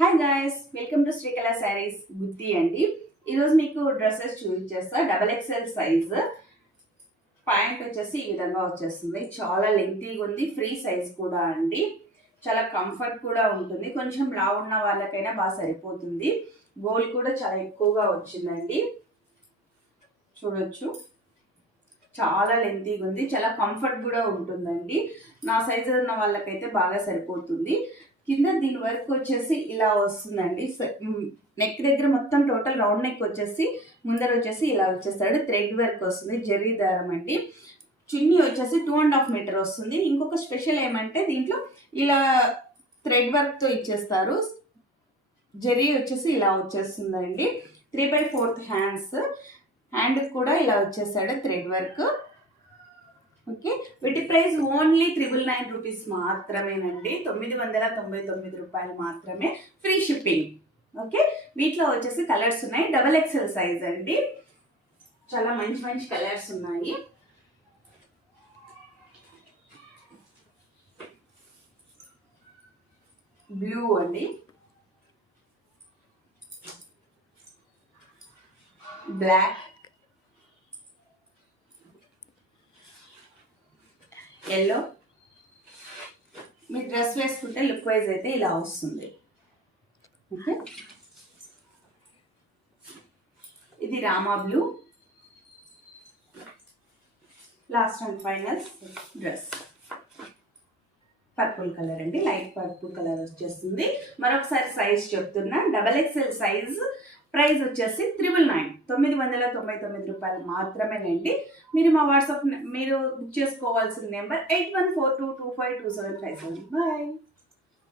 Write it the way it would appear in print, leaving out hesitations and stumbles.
Hi guys, welcome to Srikala saris బుద్ధి అండి. ఈరోజు మీకు డ్రెస్సెస్ చూపించేస్తా. XXL సైజ్ ప్యాంట్ వచ్చేసి ఈ విధంగా వచ్చేస్తుంది. చాలా లెంగ్తీగా ఉంది, ఫ్రీ సైజ్ కూడా అండి. చాలా కంఫర్ట్ కూడా ఉంటుంది. కొంచెం లావు ఉన్న వాళ్ళకైనా బాగా సరిపోతుంది. గోల్ కూడా చాలా ఎక్కువగా వచ్చిందండి, చూడొచ్చు. చాలా లెంతీగా ఉంది, చాలా కంఫర్ట్ కూడా ఉంటుందండి. నా సైజు ఉన్న వాళ్ళకైతే బాగా సరిపోతుంది. కింద దీని వర్క్ వచ్చేసి ఇలా వస్తుందండి. నెక్ దగ్గర మొత్తం టోటల్ రౌండ్ నెక్ వచ్చేసి ముందర వచ్చేసి ఇలా వచ్చేస్తాడు. థ్రెడ్ వర్క్ వస్తుంది, జరీ దారం అండి. చున్నీ వచ్చేసి 2.5 మీటర్ వస్తుంది. ఇంకొక స్పెషల్ ఏమంటే దీంట్లో ఇలా థ్రెడ్ వర్క్తో ఇచ్చేస్తారు. జరీ వచ్చేసి ఇలా వచ్చేస్తుందండి. 3/4 హ్యాండ్ కూడా ఇలా వచ్చేస్తాడు థ్రెడ్ వర్క్. ఓకే, వీటి ప్రైస్ ఓన్లీ 999 రూపీస్ మాత్రమేనండి. 999 రూపాయలు మాత్రమే, ఫ్రీ షిప్పింగ్. ఓకే, వీటిలో వచ్చేసి కలర్స్ ఉన్నాయి. XXL సైజ్ అండి. చాలా మంచి మంచి కలర్స్ ఉన్నాయి. బ్లూ అండి, బ్లాక్, ఎల్లో. మీరు డ్రెస్ వేసుకుంటే లుక్ వైజ్ అయితే ఇలా వస్తుంది. ఓకే, ఇది Rama blue. Last and final dress purple colour అండి, లైట్ పర్పుల్ కలర్ వచ్చేస్తుంది. మరొకసారి సైజ్ చెప్తున్నా. XXL సైజ్ ప్రైస్ వచ్చేసి 999 రూపాయలు మాత్రమేనండి. మీరు మా వాట్సాప్ మీరు బుక్ చేసుకోవాల్సిన నెంబర్ 8142252757. బాయ్.